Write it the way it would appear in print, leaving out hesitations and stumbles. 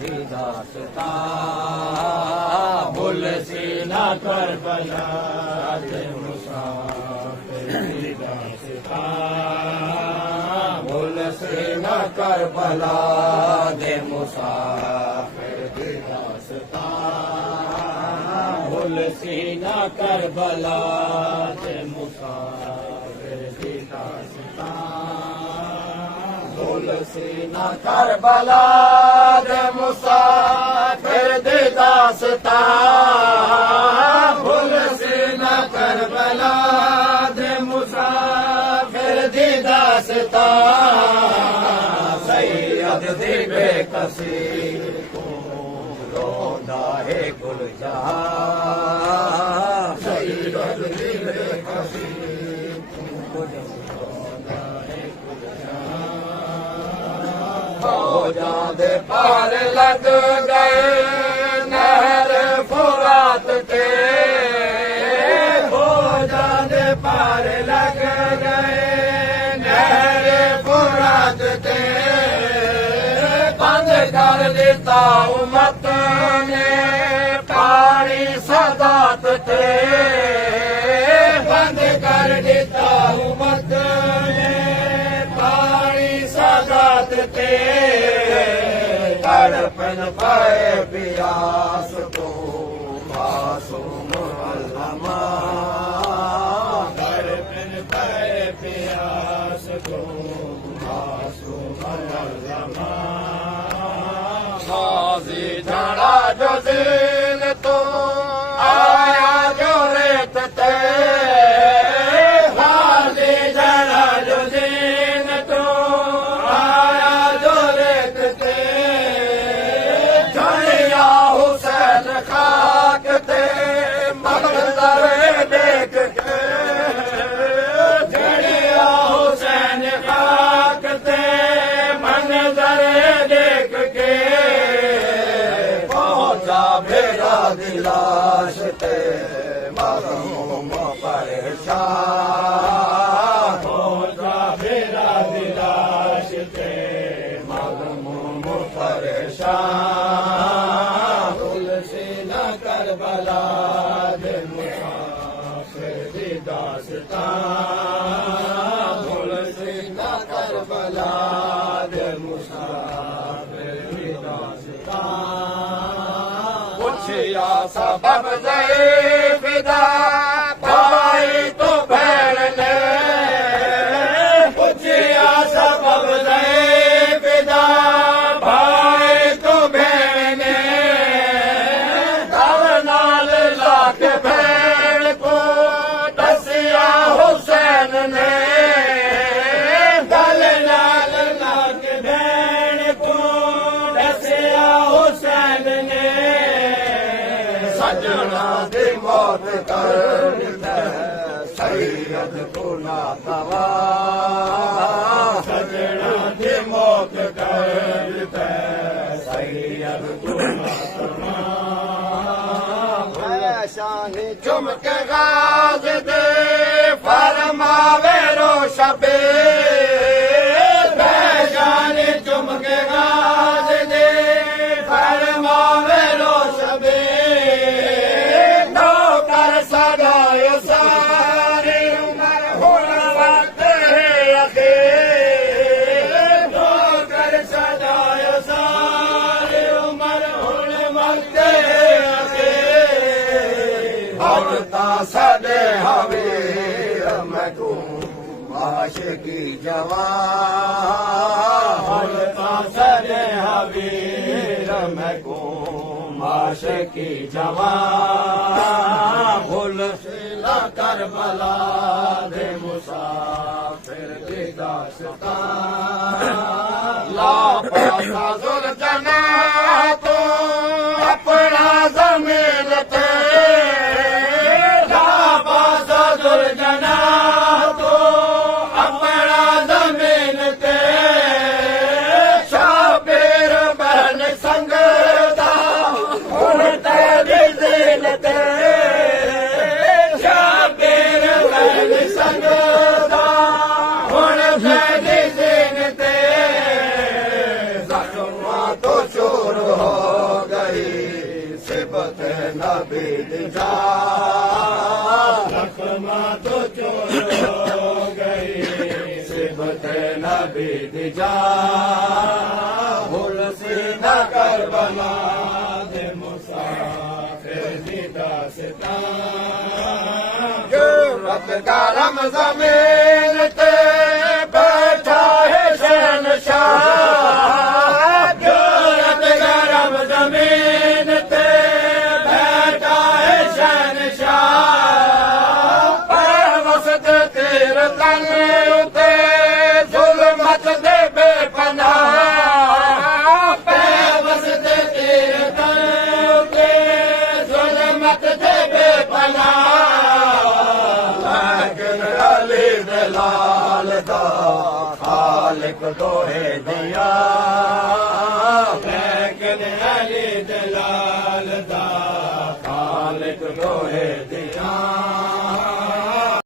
दी दास्तां भूल सी ना करबला दे मुसाफिर दी दास्तां भूल सी ना करबला दे मुसाफिर दी दास्तां भूल सी ना करबला दे मुसाफिर दी दास्तां भूल सी ना करबला दे मुसाफिर दी दास्तां भूल सी ना करबला दे मुसाफिर दी दास्तां सैयद दी बेकसी को रोंदा है गुलजार सैयद दी बेकसी फौजां दे पार लग गए नहर फुरात ते फौजां दे पार लग गए नहर फुरात ते बंद कर दिता उम्मत ने पानी सदात ते बंद कर दिता उम्मत ने पानी सदात ते तड़पन पाए प्यास तो मासूम अल्लामा तड़पन पाए प्यास तो मासूम अल्लामा गाजी झड़ा जो दिन तो आया जो रेत ते गाजी झड़ा जो दिन तो आया जो रेत ते झड़िया हुसैन खाक ते मंजर देख के झड़िया हुसैन खाक ते मंजर देख के पहुंचा भेड़ा दिलाश ते मगहूम परेशान पहुंचा भेड़ा दिलाश ते मगहूम परेशान भूल से न करबला दे मुसाफिर दी दास्तां भूल से न करबला दे मुसाफिर दी दास्तां पूछिया सबब दे फिदा भाई तो बहन ने पूछिया सबब दे फिदा भाई तो बहन ने दव नाल लाख बहन को दसिया हुसैन ने दल नाल लाख बहन को दसिया हुसैन ने सजना दी मौत कर सैयद को ना तवा सजना दी मौत कर सैयद को ना तवा शान चुम के गाज दे फरमावे रोशबे शान चुम के गाज दे फरमावे रोशबे नौकर सदाए सारी उम्र हुन वक्त है अखीर नौकर सदाए सारी उम्र हुन वक्त है अखीर भगता सदे हवीर मैं तू आशिकी जवान भगता सदे हवीर मैं को आशिकी जवान भूल से ना करबला दे मुसाफिर दी दास्तां लापता जुल्जना तो अपना जमीन ते लापता जुल्जना तो अपना जमीन ते शाबिर बहन संगदा हुन तेरी दिन ते शाबिर बहन संगदा हुन तेरी दिन नबी दी जान हुलसी न करबला दे मुसाफिर दी दास्तान यूरत गरम ज़मीन ते बैठा है शहंशाह यूरत गरम ज़मीन ते बैठा है शहंशाह परवस दे तेरे तन उते जुल्मत दे बेपनाह परवस दे तेरे तन उते जुल्मत दे बेपनाह लेकिन अली दलाल दा खालिक दोहे दिया लेकिन अली दलाल दा खालिक दोहे दिया